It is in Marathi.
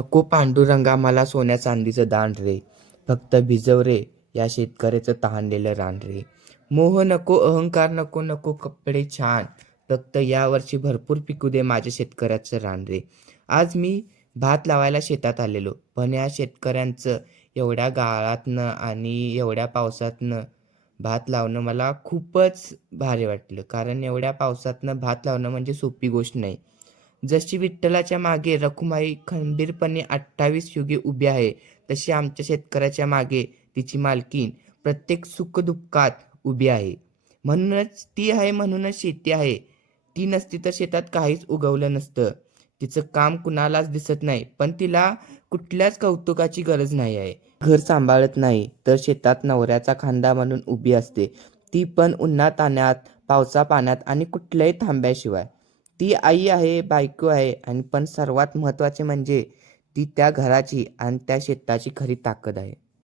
नको पांडुरंगा मला सोन्या चांदीचं दान रे, फक्त भिजव रे या शेतकऱ्याचं तहानलेलं रान रे. मोह नको, अहंकार नको, नको कपडे छान, फक्त यावर्षी भरपूर पिकू दे माझ्या शेतकऱ्याचं रान रे. आज मी भात लावायला शेतात आलेलो, पण या शेतकऱ्यांचं एवढ्या गाळातनं आणि एवढ्या पावसातनं भात लावणं मला खूपच भारी वाटलं. कारण एवढ्या पावसातनं भात लावणं म्हणजे सोपी गोष्ट नाही. जशी विठ्ठलाच्या मागे रखुमाई खंबीरपणे 28 युगे उभी आहे, तशी आमच्या शेतकऱ्याच्या मागे तिची मालकीण प्रत्येक सुखदुःखात उभी आहे. म्हणूनच ती आहे, म्हणूनच शेती आहे. ती नसती तर शेतात काहीच उगवलं नसतं. तिचं काम कुणालाच दिसत नाही, पण तिला कुठल्याच कौतुकाची गरज नाही आहे. घर सांभाळत नाही, तर शेतात नवऱ्याचा खांदा म्हणून उभी असते. ती पण उन्हातान्हात, पावसा-पाण्यात आणि कुठल्याही थांब्याशिवाय. ती आई आहे, बायको आहे आणि पण सर्वात महत्त्वाचे म्हणजे ती त्या घराची आणि त्या शेताची खरी ताकद आहे.